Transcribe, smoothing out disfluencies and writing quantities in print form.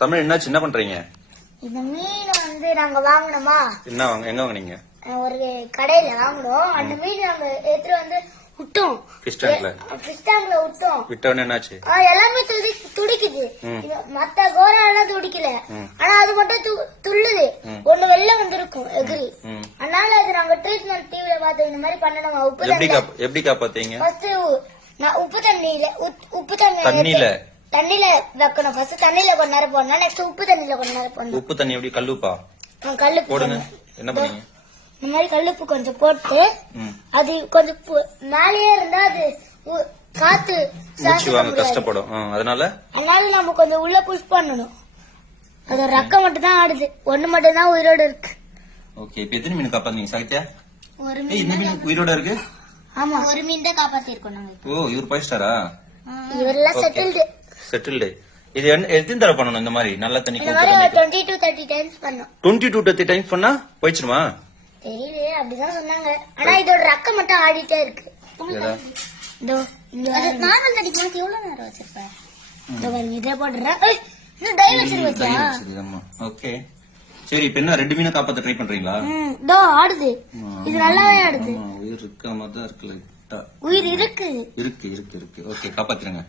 தமிழ் என்னாச்சு, என்ன பண்றீங்க? இந்த மீன் வந்து நாங்க வாங்கினோமா, என்ன எங்க வாங்குனீங்க? ஒரு கடையில வாங்கினோம். அந்த மீன் நாங்க எடுத்துட்டு வந்து விட்டோம். ஃபிஷ் டேங்க்ல விட்டோம். விட்டவன என்னாச்சு? எல்லாமே துடிக்குது. மத்த கோரா எல்லாம் துடிக்கல, ஆனா அது மட்டும் துள்ளுது. ஒண்ணு வெளில வந்துருக்கும் எகிரி. அதனால அது நாங்க ட்ரீட்மெண்ட் டிவில பார்த்து இந்த மாதிரி பண்ணணும். எப்படி காப்பாத்தீங்க? ஃபர்ஸ்ட் உப்பு தண்ணியில வைக்கணும். ஃபர்ஸ்ட் தண்ணியில கொஞ்ச நேரம் போடணும். நெக்ஸ்ட் உப்பு தண்ணியில கொஞ்ச நேரம் போடணும். உப்பு தண்ணி எப்படி? கல்லுப்பா? கல்லுப்பு போடுங்க. என்ன பண்ணீங்க? இந்த மாதிரி கல்லுப்பு கொஞ்சம் போட்டு அது கொஞ்சம் மேலேயே இருந்தா அது காத்து மூச்சு வாங்க கஷ்டப்படும். அதனால நம்ம கொஞ்சம் உள்ள புஷ் பண்ணணும். அது ரெக்க மட்டும் தான் ஆடுது, ஒண்ணு மட்டும் தான் உயிரோட இருக்கு. ஓகே, இப்ப எத்தனை மீன் காப்பாத்தீங்க சாகித்யா? ஒரு இந்த மீன் உயிரோட இருக்கு. ஆமா, ஒரு மீன் தான் காப்பாத்தி இருக்கோம் நாங்க. ஓ, இவர் போயிட்டாரா? இவரெல்லாம் செட்டில்டு. இது எத்தனை தடவை பண்ணணும் இந்த மாதிரி? நல்ல தண்ணி 20 to 30 டைம்ஸ் பண்ணோம். 20 to 30 டைம்ஸ் பண்ணா போயிடுச்சுமா? தெரியல, அப்படிதான் சொன்னாங்க. ஆனா இதோட ரெக்க மட்டும் ஆடிட்டே இருக்கு. இதோ இங்க நார்மல் தடிக்கு எவ்வளவு நேரம் வச்சிருப்பேன். இதோ பாருங்க, இதே போடுறேன். இன்னும் டை வச்சிருக்கேன். ஓகே, சரி. இப்ப என்ன 2 மீனை காப்பாத்த ட்ரை பண்றீங்களா? இதோ ஆடுது, இது நல்லாவே ஆடுது. உயிர் இருக்க மாதிரி தான் இருக்கு. உயிர் இருக்கு. ஓகே, காப்பாத்திருங்க.